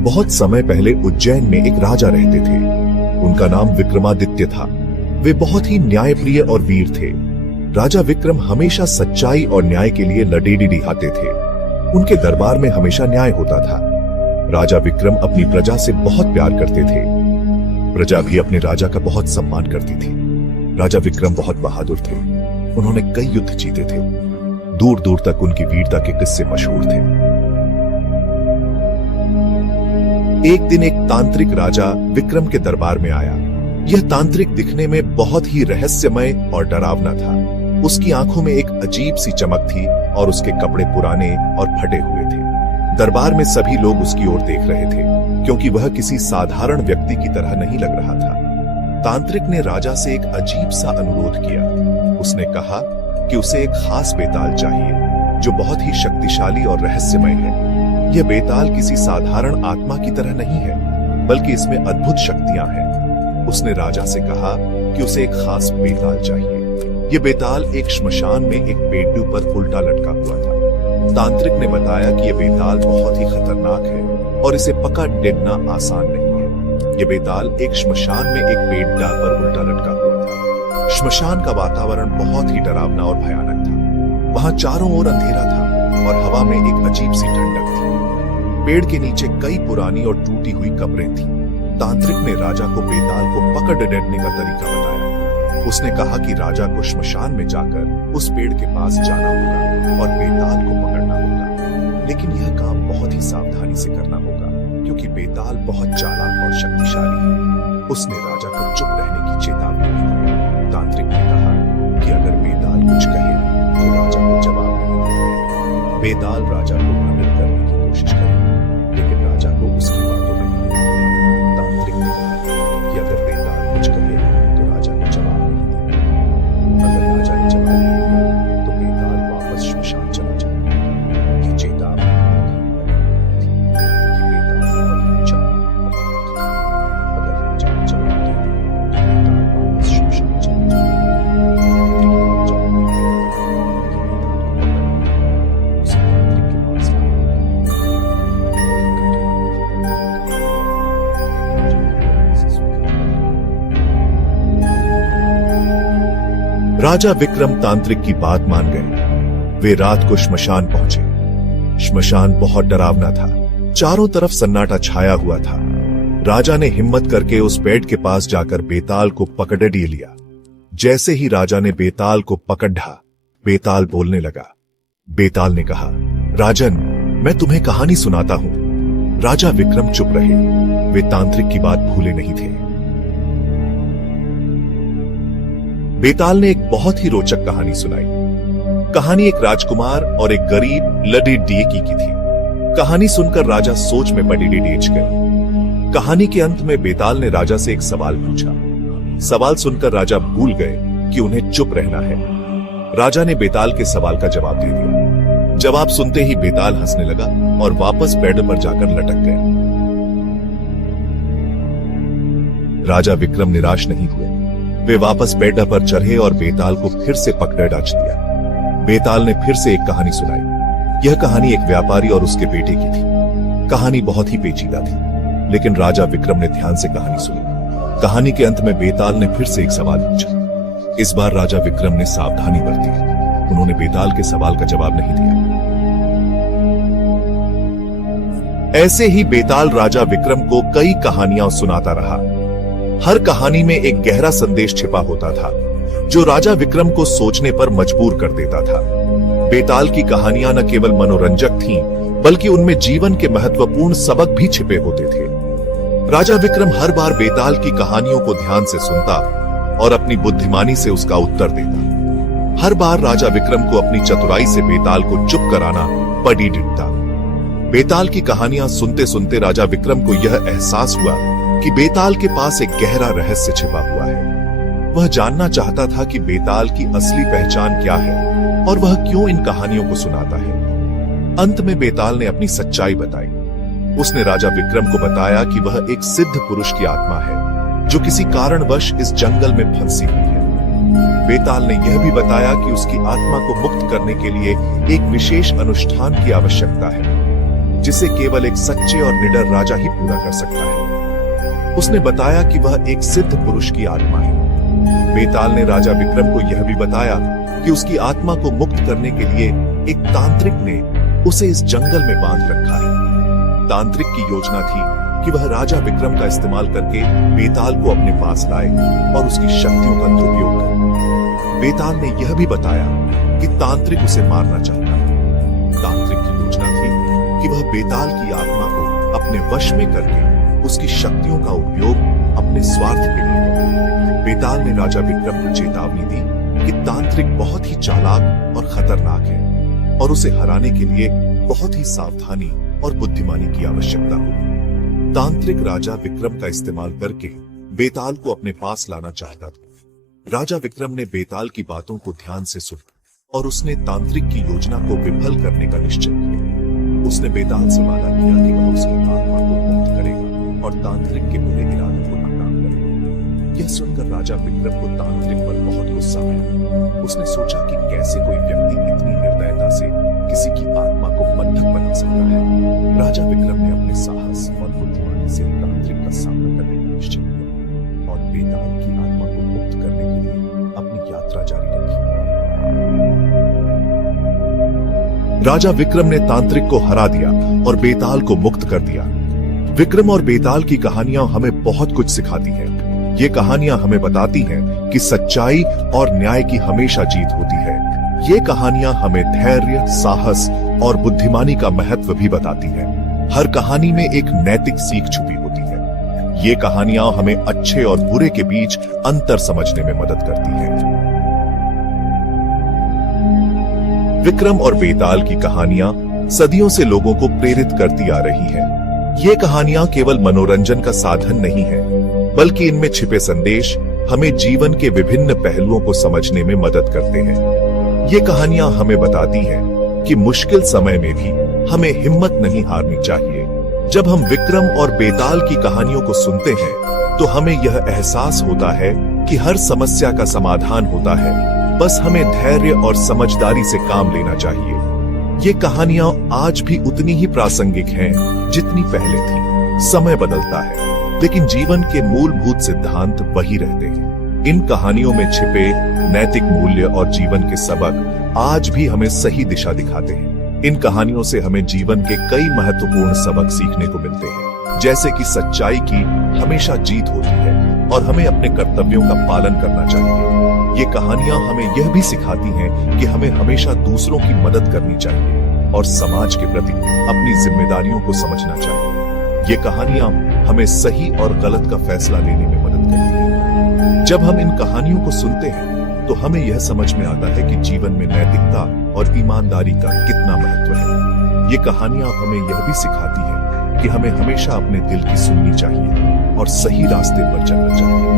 बहुत समय पहले उज्जैन में एक राजा रहते थे। उनका नाम विक्रमादित्य था। वे बहुत ही न्यायप्रिय और वीर थे। राजा विक्रम हमेशा सच्चाई और न्याय के लिए लडेडी दिखाते थे। उनके दरबार में हमेशा न्याय होता था। राजा विक्रम अपनी प्रजा से बहुत प्यार करते थे। प्रजा भी अपने राजा का बहुत सम्मान करती थी। राजा विक्रम बहुत बहादुर थे। उन्होंने कई युद्ध जीते थे। दूर दूर तक उनकी वीरता के किस्से मशहूर थे। एक दिन एक तांत्रिक राजा विक्रम के दरबार में आया। यह तांत्रिक दिखने में बहुत ही रहस्यमय और डरावना था। उसकी आंखों में एक अजीब सी चमक थी और उसके कपड़े पुराने और फटे हुए थे। दरबार में सभी लोग उसकी ओर देख रहे थे, क्योंकि वह किसी साधारण व्यक्ति की तरह नहीं लग रहा था। तांत्रिक ने राजा से एक अजीब सा अनुरोध किया। उसने कहा कि उसे एक खास बेताल चाहिए जो बहुत ही शक्तिशाली और रहस्यमय है। यह बेताल किसी साधारण आत्मा की तरह नहीं है, बल्कि इसमें अद्भुत शक्तियां हैं। उसने राजा से कहा कि उसे एक खास बेताल चाहिए। यह बेताल एक श्मशान में एक पेड्डू पर उल्टा लटका हुआ था। तांत्रिक ने बताया कि यह बेताल बहुत ही खतरनाक है और इसे पकड़ ढूंढना आसान नहीं है। यह बेताल एक श्मशान में एक पेड्डा पर उल्टा लटका हुआ था। श्मशान का वातावरण बहुत ही डरावना और भयानक था। वहां चारों ओर अंधेरा था और हवा में एक अजीब सी ठंडक थी। पेड़ के नीचे कई पुरानी और टूटी हुई कब्रें थीं। तांत्रिक ने राजा को बेताल को पकड़ ढूंढने का तरीका बताया। उसने कहा कि राजा को श्मशान में जाकर उस पेड़ के पास जाना होगा और बेताल को पकड़ना होगा, लेकिन यह काम बहुत ही सावधानी से करना होगा, क्योंकि बेताल बहुत चालाक और शक्तिशाली है। उसने राजा को चुप रहने की चेतावनी दी। तांत्रिक ने कहा कि अगर बेताल कुछ कहे तो राजा को जवाब नहीं देना। बेताल राजा को भ्रमित करने की कोशिश करे, लेकिन राजा को उसकी बातों में नहीं आना। तांत्रिक ने कहा कि अगर बेताल कुछ कहे तो राजा को जवाब नहीं देना। अगर राजा ने जवाब नहीं दिया तो बेताल वापस श्मशान चला जाएगा। ये चेतावनी कि बेताल बहुत चालाक था। अगर राजा ने जवाब दे दिया तो बेताल वापस श्मशान चला जाएगा। राजा विक्रम तांत्रिक की बात मान गए। वे रात को श्मशान पहुंचे। श्मशान बहुत डरावना था। चारों तरफ सन्नाटा छाया हुआ था। राजा ने हिम्मत करके उस पेड़ के पास जाकर बेताल को पकड़ लिया। जैसे ही राजा ने बेताल को पकड़ा, बेताल बोलने लगा। बेताल ने कहा, राजन, मैं तुम्हें कहानी सुनाता हूं। राजा विक्रम चुप रहे। वे तांत्रिक की बात भूले नहीं थे। बेताल ने एक बहुत ही रोचक कहानी सुनाई। कहानी एक राजकुमार और एक गरीब लडेडिएकी की थी। कहानी सुनकर राजा सोच में पड़ी डेडेच गए। कहानी के अंत में बेताल ने राजा से एक सवाल पूछा। सवाल सुनकर राजा भूल गए कि उन्हें चुप रहना है। राजा ने बेताल के सवाल का जवाब दे दिया। जवाब सुनते ही बेताल हंसने लगा और वापस पेड़ पर जाकर लटक गया। राजा विक्रम निराश नहीं हुए। वे वापस पेड़ पर चढ़े और बेताल को फिर से पकड़ डाच दिया। बेताल ने फिर से एक कहानी सुनाई। यह कहानी एक व्यापारी और उसके बेटे की थी। कहानी बहुत ही पेचीदा थी, लेकिन राजा विक्रम ने ध्यान से कहानी सुनी। कहानी के अंत में बेताल ने फिर से एक सवाल पूछा। इस बार राजा विक्रम ने सावधानी बरती। उन्होंने बेताल के सवाल का जवाब नहीं दिया। ऐसे ही बेताल राजा विक्रम को कई कहानियां सुनाता रहा। हर कहानी में एक गहरा संदेश छिपा होता था, जो राजा विक्रम को सोचने पर मजबूर कर देता था। बेताल की कहानियां न केवल मनोरंजक थीं, बल्कि उनमें जीवन के महत्वपूर्ण सबक भी छिपे होते थे। राजा विक्रम हर बार बेताल की कहानियों को ध्यान से सुनता और अपनी बुद्धिमानी से उसका उत्तर देता। हर बार राजा विक्रम को अपनी चतुराई से बेताल को चुप कराना पड़ी डिटता। बेताल की कहानियां सुनते सुनते राजा विक्रम को यह एहसास हुआ कि बेताल के पास एक गहरा रहस्य छिपा हुआ है। वह जानना चाहता था कि बेताल की असली पहचान क्या है और वह क्यों इन कहानियों को सुनाता है। अंत में बेताल ने अपनी सच्चाई बताई। उसने राजा विक्रम को बताया कि वह एक सिद्ध पुरुष की आत्मा है, जो किसी कारणवश इस जंगल में फंसी हुई है। बेताल ने यह भी बताया कि उसकी आत्मा को मुक्त करने के लिए एक विशेष अनुष्ठान की आवश्यकता है। जिसे केवल एक सच्चे और निडर राजा ही पूरा कर सकता है। उसने बताया कि वह एक सिद्ध पुरुष की आत्मा है। बेताल ने राजा विक्रम को यह भी बताया कि उसकी आत्मा को मुक्त करने के लिए एक तांत्रिक ने उसे इस जंगल में बांध रखा है। तांत्रिक की योजना थी कि वह राजा विक्रम का इस्तेमाल करके बेताल को अपने पास लाए और उसकी शक्तियों का दुरुपयोग करे। बेताल ने यह भी बताया कि तांत्रिक उसे मारना चाहता है। तांत्रिक की योजना थी कि वह बेताल की आत्मा को अपने वश में करके उसकी शक्तियों का उपयोग अपने स्वार्थ के लिए करे। बेताल ने राजा विक्रम को चेतावनी दी कि तांत्रिक बहुत ही चालाक और खतरनाक है और उसे हराने के लिए बहुत ही सावधानी और बुद्धिमानी की आवश्यकता होगी। तांत्रिक राजा विक्रम का इस्तेमाल करके बेताल को अपने पास लाना चाहता था। राजा विक्रम ने बेताल की बातों को ध्यान से सुना और उसने तांत्रिक की योजना को विफल करने का निश्चय किया। उसने बेताल से वादा किया कि वह उसकी आत्मा को मुक्त करेगा और तांत्रिक के बुरे इरादों को नाकाम करेगा। यह सुनकर राजा विक्रम को तांत्रिक पर बहुत गुस्सा आया। उसने सोचा कि कैसे कोई व्यक्ति इतनी निर्दयता से किसी की आत्मा को बंधक बना सकता है। राजा विक्रम ने अपने साहस और बुद्धिमानी से तांत्रिक का सामना करने का निश्चय किया और बेताल की आत्मा को मुक्त करने के लिए अपनी यात्रा जारी रखी। राजा विक्रम ने तांत्रिक को हरा दिया और बेताल को मुक्त कर दिया। विक्रम और बेताल की कहानियां हमें बहुत कुछ सिखाती हैं। ये कहानियां हमें बताती हैं कि सच्चाई और न्याय की हमेशा जीत होती है। ये कहानियां हमें धैर्य, साहस और बुद्धिमानी का महत्व भी बताती हैं। हर कहानी में एक नैतिक सीख छुपी होती है। ये कहानियां हमें अच्छे और बुरे के बीच अंतर समझने में मदद करती हैं। विक्रम और बेताल की कहानियां सदियों से लोगों को प्रेरित करती आ रही हैं। ये कहानियां केवल मनोरंजन का साधन नहीं है, बल्कि इनमें छिपे संदेश हमें जीवन के विभिन्न पहलुओं को समझने में मदद करते हैं। ये कहानियां हमें बताती हैं कि मुश्किल समय में भी हमें हिम्मत नहीं हारनी चाहिए। जब हम विक्रम और बेताल की कहानियों को सुनते हैं तो हमें यह एहसास होता है कि हर समस्या का समाधान होता है, बस हमें धैर्य और समझदारी से काम लेना चाहिए। ये कहानियां आज भी उतनी ही प्रासंगिक हैं जितनी पहले थी। समय बदलता है, लेकिन जीवन के मूलभूत सिद्धांत वही रहते हैं। इन कहानियों में छिपे नैतिक मूल्य और जीवन के सबक आज भी हमें सही दिशा दिखाते हैं। इन कहानियों से हमें जीवन के कई महत्वपूर्ण सबक सीखने को मिलते हैं, जैसे कि सच्चाई की हमेशा जीत होती है और हमें अपने कर्तव्यों का पालन करना चाहिए। ये कहानियां हमें यह भी सिखाती हैं कि हमें हमेशा दूसरों की मदद करनी चाहिए और समाज के प्रति अपनी जिम्मेदारियों को समझना चाहिए। ये कहानियां हमें सही और गलत का फैसला लेने में मदद करती हैं। जब हम इन कहानियों को सुनते हैं तो हमें यह समझ में आता है कि जीवन में नैतिकता और ईमानदारी का कितना महत्व है। ये कहानियां हमें यह भी सिखाती हैं कि हमें हमेशा अपने दिल की सुननी चाहिए और सही रास्ते पर चलना चाहिए।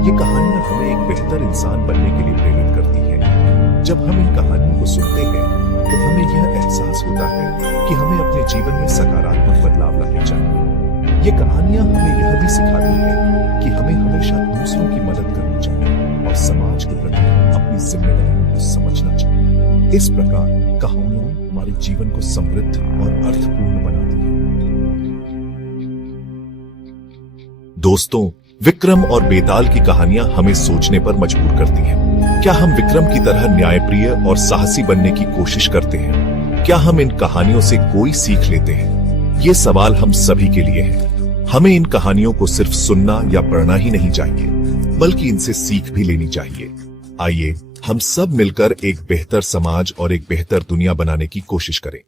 ये कहानियां हमें एक बेहतर इंसान बनने के लिए प्रेरित करती हैं। जब हम इन कहानियों को सुनते हैं तो हमें यह एहसास होता है कि हमें अपने जीवन में सकारात्मक बदलाव लाने चाहिए। ये कहानियां हमें यह भी सिखाती हैं कि हमें हमेशा दूसरों की मदद करनी चाहिए और समाज के प्रति अपनी जिम्मेदारियों को समझना चाहिए। इस प्रकार कहानियां हमारे जीवन को समृद्ध और अर्थपूर्ण बनाती हैं। दोस्तों, विक्रम और बेताल की कहानियां हमें सोचने पर मजबूर करती हैं। क्या हम विक्रम की तरह न्यायप्रिय और साहसी बनने की कोशिश करते हैं? क्या हम इन कहानियों से कोई सीख लेते हैं? ये सवाल हम सभी के लिए है। हमें इन कहानियों को सिर्फ सुनना या पढ़ना ही नहीं चाहिए, बल्कि इनसे सीख भी लेनी चाहिए। आइए हम सब मिलकर एक बेहतर समाज और एक बेहतर दुनिया बनाने की कोशिश करें।